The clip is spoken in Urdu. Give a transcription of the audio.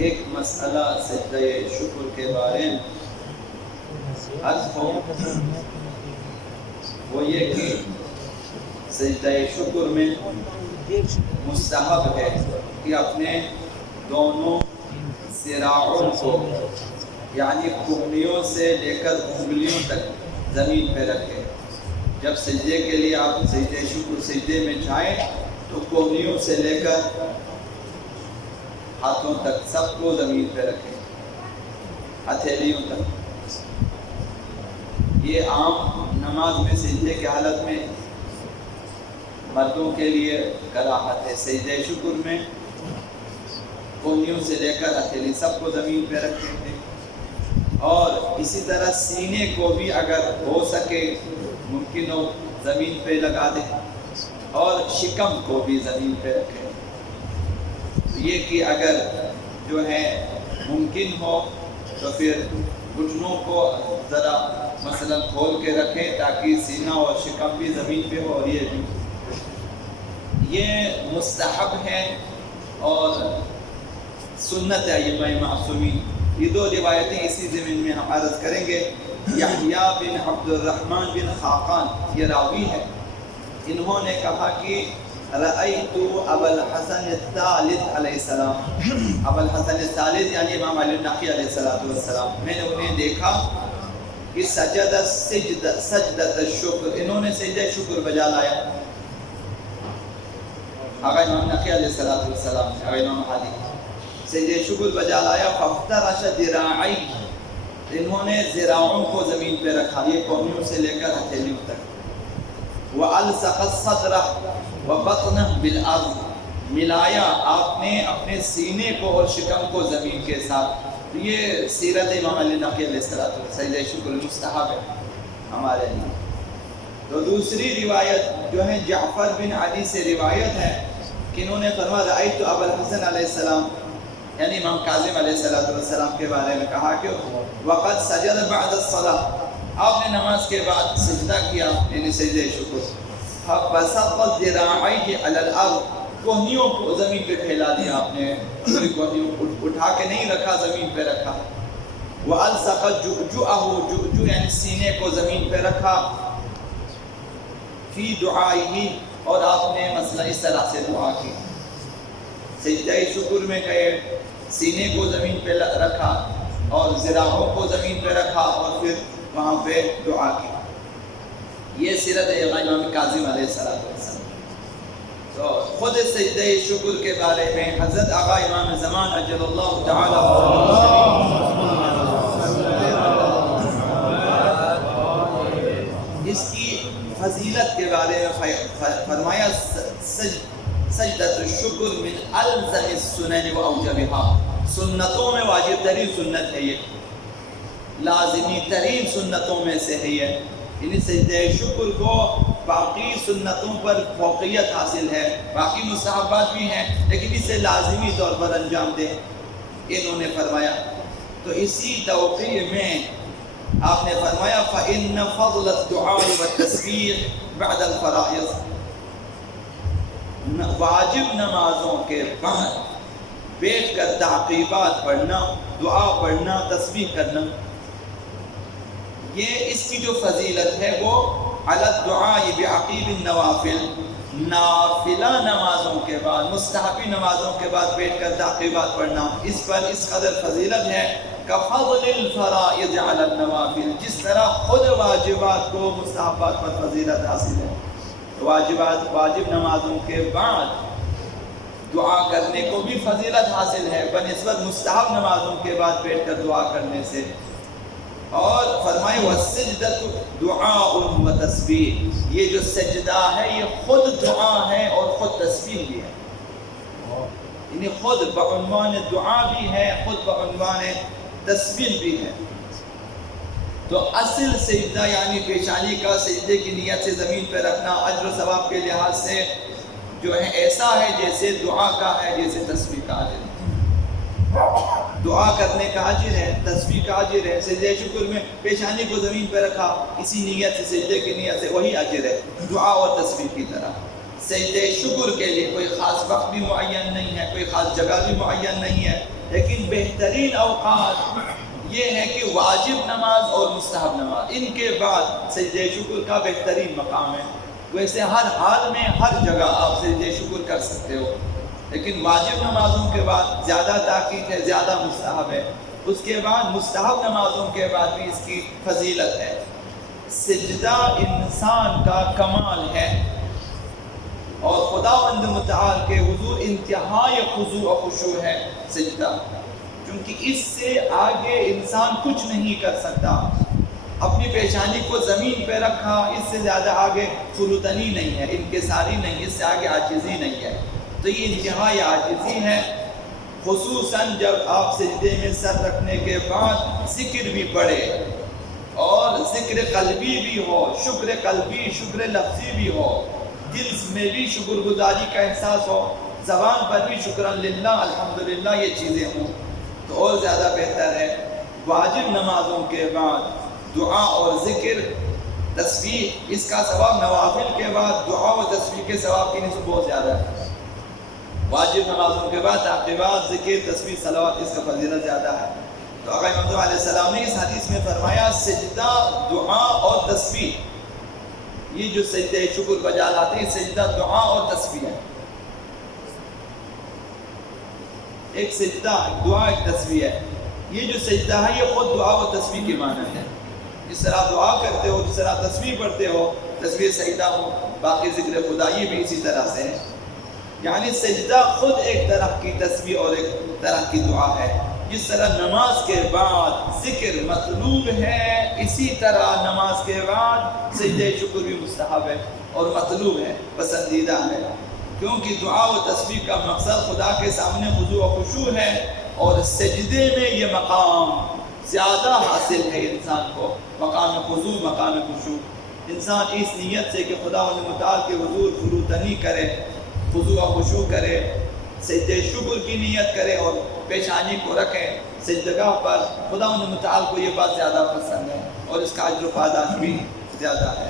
ایک مسئلہ سجدہ شکر کے بارے میں عرض ہو، وہ یہ کہ سجدہ شکر میں مستحب ہے کہ اپنے دونوں ذراعوں کو یعنی کہنیوں سے لے کر انگلیوں تک زمین پہ رکھے۔ جب سجدے کے لیے آپ سجدہ شکر سجدے میں جائیں تو کہنیوں سے لے کر ہاتھوں تک سب کو زمین پہ رکھیں، ہتھیلیوں تک۔ یہ عام نماز میں سجدے کی حالت میں مردوں کے لیے کراہت ہے۔ سجدہ شکر میں کہنیوں سے لے کر ہتھیلی سب کو زمین پہ رکھتے تھے، اور اسی طرح سینے کو بھی اگر ہو سکے ممکن ہو زمین پہ لگا دیں، اور شکم کو بھی زمین پہ رکھیں۔ یہ کہ اگر جو ہے ممکن ہو تو پھر گھٹنوں کو ذرا مثلا کھول کے رکھیں تاکہ سینہ اور شکم بھی زمین پہ ہو، اور یہ بھی یہ مستحب ہے اور سنت ہے ائمہ معصومین۔ یہ دو روایتیں اسی ضمن میں ہم عرض کریں گے۔ یحییٰ بن عبد الرحمن بن خاقان یہ راوی ہے، انہوں نے کہا کہ رأیت ابا الحسن الثالث علیہ السلام، ابا الحسن الثالث یعنی امام علی النقی علیہ السلام، میں نے انہیں دیکھا کہ سجدۃ الشکر، انہوں نے سجدہ شکر بجا لایا۔ آقا امام نقی علیہ السلام نے، آقا امام علی سجدہ شکر بجا لایا۔ فافترش ذراعیہ، انہوں نے ذراعوں کو زمین پہ رکھا، یہ کہنیوں سے لے کر ہتھیلیوں تک۔ وَأَلْصَقَ الصَّدْرَ وَبَطْنَهُ بِالْأَرْضِ، ملایا آپ نے اپنے سینے کو اور شکم کو زمین کے ساتھ۔ یہ سیرت امام علی نقی علیہ السلام، سجدہ شکر مستحب ہے ہمارے لیے۔ تو دوسری روایت جو ہے جعفر بن علی سے روایت ہے کہ انہوں نے فرمایا رأیت ابا الحسن علیہ السلام یعنی امام کاظم علیہ السلام کے بارے میں کہا کہ وقد سجد بعد الصلاۃ، آپ نے نماز کے بعد سجدہ کیا یعنی سجدہ شکر۔ فبسط ذراعیہ علی الارض، کہنیوں کو زمین پہ پھیلا دیا آپ نے، پوری کہنیوں کو اٹھا کے نہیں رکھا، زمین پہ رکھا۔ وَأَلْصَقَ جُؤْجُؤَهُ، جُؤْجُؤ یعنی سینے کو زمین پہ رکھا۔ فی دعائہ، اور آپ نے مثلا اس طرح سے دعا کی، سجدہ شکر میں گئے، سینے کو زمین پہ رکھا اور ذراعوں کو زمین پہ رکھا، اور پھر وہاں پہ دعا کی۔ یہ سیرت ہے امام کاظم علیہ السلام۔ تو خود سجدہ شکر کے بارے میں حضرت آقا امام زمان اجل اللہ تعالی اس کی فضیلت کے بارے میں فرمایا سجدۃ الشکر من الزم السنن و اوجبها، سنتوں میں واجب ترین سنت ہے، یہ لازمی ترین سنتوں میں سے ہے یہ، یعنی سجدہ شکر کو باقی سنتوں پر فوقیت حاصل ہے، باقی مستحبات بھی ہیں لیکن اسے لازمی طور پر انجام دیں، انہوں نے فرمایا۔ تو اسی توقیع میں آپ نے فرمایا فَإِنَّ فَضْلَ الدُّعَاءِ وَالتَّسْبِيحِ بَعْدَ الْفَرَائِضِ، واجب نمازوں کے بعد بیٹھ کر تعقیبات پڑھنا، دعا پڑھنا، تسبیح کرنا، یہ اس کی جو فضیلت ہے وہ علی الدعاء بعقیب النوافل، نافلہ نمازوں کے بعد، مستحبی نمازوں کے بعد بیٹھ کر تعقیبات پڑھنا، اس پر اس قدر فضیلت ہے کفضل الفرائض علی النوافل، جس طرح خود واجبات کو مستحبات پر فضیلت حاصل ہے۔ واجب نمازوں کے بعد دعا کرنے کو بھی فضیلت حاصل ہے بنسبت مستحب نمازوں کے بعد بیٹھ کر دعا کرنے سے۔ اور فرمائے وَالسِّجْدَةُ دُعَاءٌ وَتَسْبِيحٌ، یہ جو سجدہ ہے یہ خود دعا ہے اور خود تسبیح بھی ہے، یعنی خود بعنوان دعا بھی ہے، خود بعنوان تسبیح بھی ہے۔ تو اصل سجدہ یعنی پیشانی کا سجدے کی نیت سے زمین پہ رکھنا اجر و ثواب کے لحاظ سے جو ہے ایسا ہے جیسے دعا کا ہے، جیسے تسبیح کا اجر ہے۔ دعا کرنے کا اجر ہے، تسبیح کا اجر ہے۔ سجدہ شکر میں پیشانی کو زمین پہ رکھا اسی نیت سے، سجدے کی نیت سے، وہی اجر ہے دعا اور تسبیح کی طرح۔ سجدہ شکر کے لیے کوئی خاص وقت بھی معین نہیں ہے، کوئی خاص جگہ بھی معین نہیں ہے، لیکن بہترین اوقات یہ ہے کہ واجب نماز اور مستحب نماز، ان کے بعد سجدہ شکر کا بہترین مقام ہے۔ ویسے ہر حال میں ہر جگہ آپ سجدہ شکر کر سکتے ہو، لیکن واجب نمازوں کے بعد زیادہ تاکید ہے، زیادہ مستحب ہے۔ اس کے بعد مستحب نمازوں کے بعد بھی اس کی فضیلت ہے۔ سجدہ انسان کا کمال ہے اور خداوند متعال کے حضور انتہائی خضوع و خشوع ہے سجدہ، کیونکہ اس سے آگے انسان کچھ نہیں کر سکتا۔ اپنی پیشانی کو زمین پہ رکھا، اس سے زیادہ آگے فروتنی نہیں ہے، انکساری نہیں، اس سے آگے عاجزی نہیں ہے، تو یہ انتہائی عاجزی ہے۔ خصوصاً جب آپ سجدے میں سر رکھنے کے بعد ذکر بھی پڑھے اور ذکر قلبی بھی ہو، شکر قلبی، شکر لفظی بھی ہو، دل میں بھی شکر گزاری کا احساس ہو، زبان پر بھی شکرا للہ الحمدللہ یہ چیزیں ہوں تو اور زیادہ بہتر ہے۔ واجب نمازوں کے بعد دعا اور ذکر، تسبیح، اس کا ثواب نوافل کے بعد دعا و تسبیح کے ثواب کی نسبت بہت زیادہ ہے۔ واجب نمازوں کے بعد تعقیبات، ذکر، تسبیح، صلوات، اس کا فضیلت زیادہ ہے۔ تو آقا محمد علیہ السلام نے اس حدیث میں فرمایا سجدہ، دعا اور تسبیح، یہ جو سجدہ شکر بجا لاتے ہیں، سجدہ، دعا اور تسبیح ہے۔ ایک سجدہ، ایک دعا، ایک تسبیح ہے۔ یہ جو سجدہ ہے یہ خود دعا و تسبیح کی معنی ہے۔ جس طرح دعا کرتے ہو، جس طرح تسبیح پڑھتے ہو، تسبیح سجدہ ہو، باقی ذکر خدا یہ بھی اسی طرح سے ہے۔ یعنی سجدہ خود ایک طرح کی تسبیح اور ایک طرح کی دعا ہے۔ جس طرح نماز کے بعد ذکر مطلوب ہے، اسی طرح نماز کے بعد سجدہ شکر بھی مستحب ہے اور مطلوب ہے، پسندیدہ ہے، کیونکہ دعا و تسبیح کا مقصد خدا کے سامنے خضوع و خشوع ہے، اور سجدے میں یہ مقام زیادہ حاصل ہے انسان کو، مقام خضوع، مقام خشوع۔ انسان اس نیت سے کہ خدا متعال کے حضور فروتنی کرے، خضوع و خشوع کرے، سجدہ شکر کی نیت کرے اور پیشانی کو رکھے سجدگاہ پر، خدا متعال کو یہ بات زیادہ پسند ہے اور اس کا اجر و پاداش بھی زیادہ ہے۔